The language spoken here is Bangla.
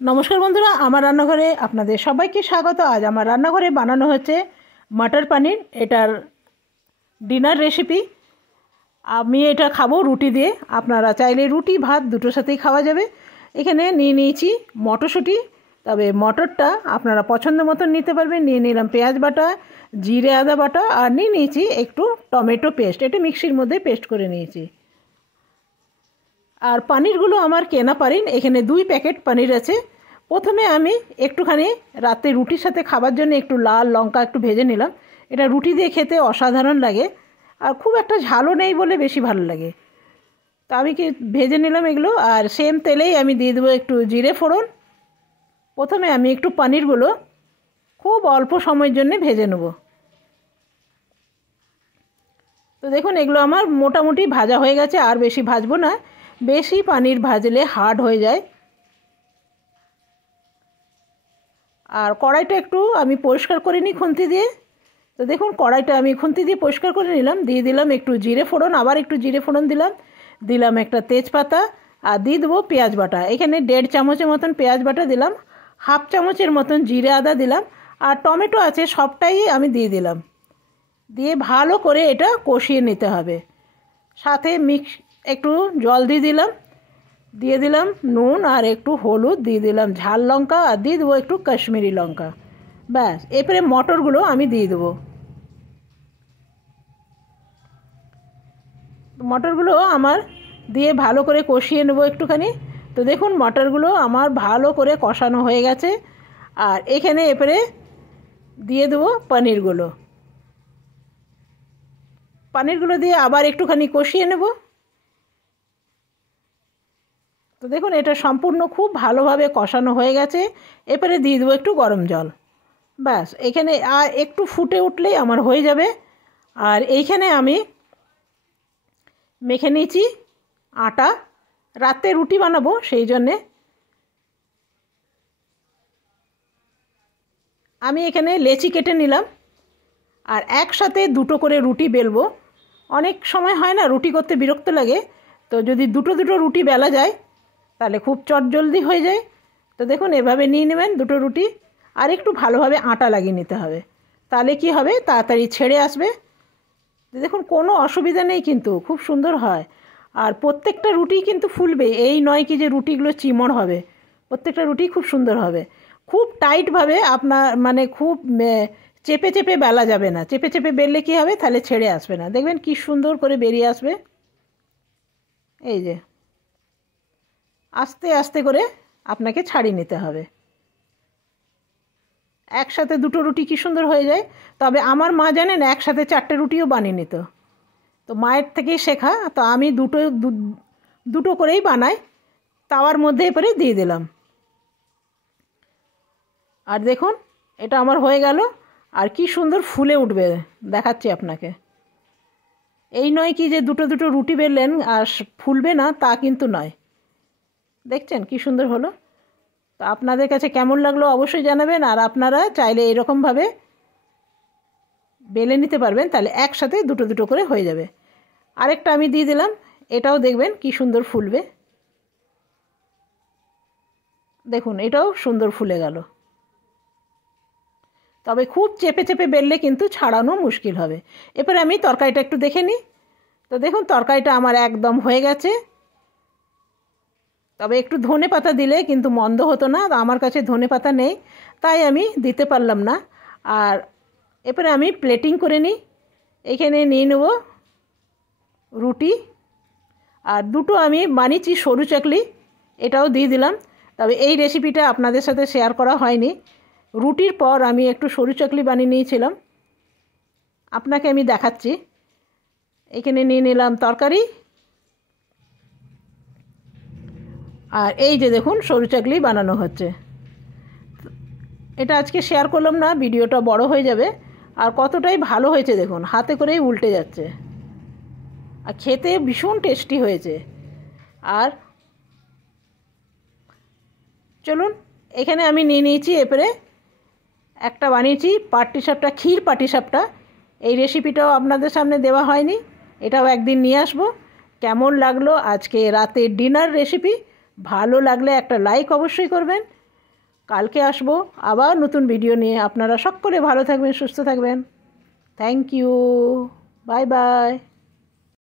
नमस्कार बंधुरा आमार रान्नाघरे आपनादेर सबाइके स्वागत। आज आमार रान्नाघरे बानानो हच्छे मटर पनीर। एटार डिनार रेसिपि। आमी एटा खाबो रुटी दिए। आपनारा चाइले रुटी भात दुटोर साथेई खावा जाबे। एखाने निये नियेछि मटरशुटी, तबे मटरटा आपनारा पछंद मतन निते पारबेन। निये निलाम पेঁয়াজ बाटा, जिरे आदा बाटा और निये नियेछि एकटु टमेटो पेस्ट। एटा मिक्सिर मধ্যে पेस्ट करे नियेछि। और पनीरगुलो आमार केना पनीर, एखाने 2 पैकेट पनीर आछे। प्रथमे आमी एकटुखानी राते रुटिर साथे खाबार जोन्नो एकटु लाल लंका एकटु भेजे निलाम। एटा रुटी दिये खेते असाधारण लागे और खूब एकटा झालो नेই बोले बेशी भालो लागे। तो आमी कि भेजे निलाम एगुलो। और सेम तेलेই आमी दिये देबो एकटु जिरे फोड़न। प्रथमे आमी एकटु पनीरगुलो खूब अल्प समয়ের জন্য भेजे नेब। तो देखुन एगुलो आमार मोटामुटी भाजा हये गेছে। और बेशी भाजबो ना, बेशी पनीर भाजले हार्ड हो जाए। और कड़ाईटा एकटू आमी परिष्कार करे निই खुंती दिए। तो देखुन कड़ाईटा आमी खुंती दिए परिष्कार करे निलाम। दिए दिलाम एकटू जिरे फोड़न, आबार एकटू जिरे फोड़न दिलाम। दिलाम एकटा तेजपाता और दिए देबो पेঁয়াজ बाटा। एखाने 1.5 চামচের मतन पेঁয়াজ बाटा दिलाम, हाफ চামচের मतन जिरे आदा दिलाम और टमेटो आछे सबटाई आमी दिए दिलाम। दिए भालो करे एटा कषिয়ে নিতে হবে। साथे मिक्स एकटू जल दिए दिलाम, दिए दिलाम नुन और एकटू हलुद, दिए दिलाम झाल लंका और दिए देबो एकटू काश्मीरी लंका। ব্যাস এরপরে মটরগুলো আমি দিয়ে দেবো। মটরগুলো আমার দিয়ে ভালো করে কষিয়ে নেব একটুখানি। তো দেখুন মটরগুলো আমার ভালো করে কষানো হয়ে গেছে। আর এখানে এরপরে দিয়ে দেবো পনিরগুলো। পনিরগুলো দিয়ে আবার একটুখানি কষিয়ে নেব। তো দেখুন এটা সম্পূর্ণ খুব ভালোভাবে কষানো হয়ে গেছে। এরপরে দিয়ে দেবো একটু গরম জল। ব্যাস এখানে আর একটু ফুটে উঠলেই আমার হয়ে যাবে। আর এইখানে আমি মেখে নিয়েছি আটা, রাতে রুটি বানাবো সেই জন্যে। আমি এখানে লেচি কেটে নিলাম আর একসাথে দুটো করে রুটি বেলবো। অনেক সময় হয় না রুটি করতে বিরক্ত লাগে, তো যদি দুটো দুটো রুটি বেলা যায় তাহলে খুব চটজলদি হয়ে যায়। তো দেখুন এভাবে নিয়ে নেবেন দুটো রুটি আর একটু ভালোভাবে আটা লাগিয়ে নিতে হবে। তাহলে কি হবে, তাড়াতাড়ি ছেড়ে আসবে। দেখুন কোনো অসুবিধা নেই, কিন্তু খুব সুন্দর হয়। আর প্রত্যেকটা রুটি কিন্তু ফুলবে, এই নয় কি যে রুটিগুলো চিমড় হবে। প্রত্যেকটা রুটি খুব সুন্দর হবে। খুব টাইটভাবে আপনার মানে খুব চেপে চেপে বেলা যাবে না। চেপে চেপে বেললে কী হবে, তাহলে ছেড়ে আসবে না। দেখবেন কি সুন্দর করে বেরিয়ে আসবে। এই যে আস্তে আস্তে করে আপনাকে ছাড়িয়ে নিতে হবে। একসাথে দুটো রুটি কি সুন্দর হয়ে যায়। তবে আমার মা জানেন একসাথে 4টে রুটিও বানিয়ে নিত। তো মায়ের থেকেই শেখা। তো আমি দুটো করেই বানাই। তাওয়ার মধ্যে এবারে দিয়ে দিলাম। আর দেখুন এটা আমার হয়ে গেল। আর কি সুন্দর ফুলে উঠবে দেখাচ্ছি আপনাকে। এই নয় কি যে দুটো দুটো রুটি বেললেন আর ফুলবে না, তা কিন্তু নয়। দেখছেন কি সুন্দর হলো। তো আপনাদের কাছে কেমন লাগলো অবশ্যই জানাবেন। আর আপনারা চাইলে এরকমভাবে বেলে নিতে পারবেন, তাহলে একসাথে দুটো দুটো করে হয়ে যাবে। আরেকটা আমি দিয়ে দিলাম, এটাও দেখবেন কি সুন্দর ফুলবে। দেখুন এটাও সুন্দর ফুলে গেল। তবে খুব চেপে চেপে বেললে কিন্তু ছাড়ানো মুশকিল হবে। এরপরে আমি তরকারিটা একটু দেখে নিই। তো দেখুন তরকারিটা আমার একদম হয়ে গেছে। তবে একটু ধনে পাতা দিলে কিন্তু মন্দ হতো না। আমার কাছে ধনে পাতা নেই, তাই আমি দিতে পারলাম না। আর এরপরে আমি প্লেটিং করে নিই। এখানে নিয়ে নেব রুটি। আর দুটো আমি বানিয়েছি সরু চাকলি, এটাও দিয়ে দিলাম। তবে এই রেসিপিটা আপনাদের সাথে শেয়ার করা হয়নি। রুটির পর আমি একটু সরু চাকলি বানিয়ে নিয়েছিলাম, আপনাকে আমি দেখাচ্ছি। এখানে নিয়ে নিলাম তরকারি। আর এই যে দেখুন সরু চাকলি বানানো হচ্ছে। এটা আজকে শেয়ার করলাম না, ভিডিওটা বড় হয়ে যাবে। আর কতটাই ভালো হয়েছে দেখুন, হাতে করেই উল্টে যাচ্ছে। আর খেতে ভীষণ টেস্টি হয়েছে। আর চলুন এখানে আমি নিয়ে নিয়েছি এরপরে একটা বানিয়েছি পাটিসাপটা, ক্ষীর পাটিসাপটা। এই রেসিপিটাও আপনাদের সামনে দেওয়া হয়নি, এটাও একদিন নিয়ে আসবো। কেমন লাগলো আজকে রাতের ডিনার রেসিপি, ভালো লাগলে একটা লাইক অবশ্যই করবেন। কালকে আসবো আবার নতুন ভিডিও নিয়ে। আপনারা সকলে ভালো থাকবেন, সুস্থ থাকবেন। Thank you. Bye by.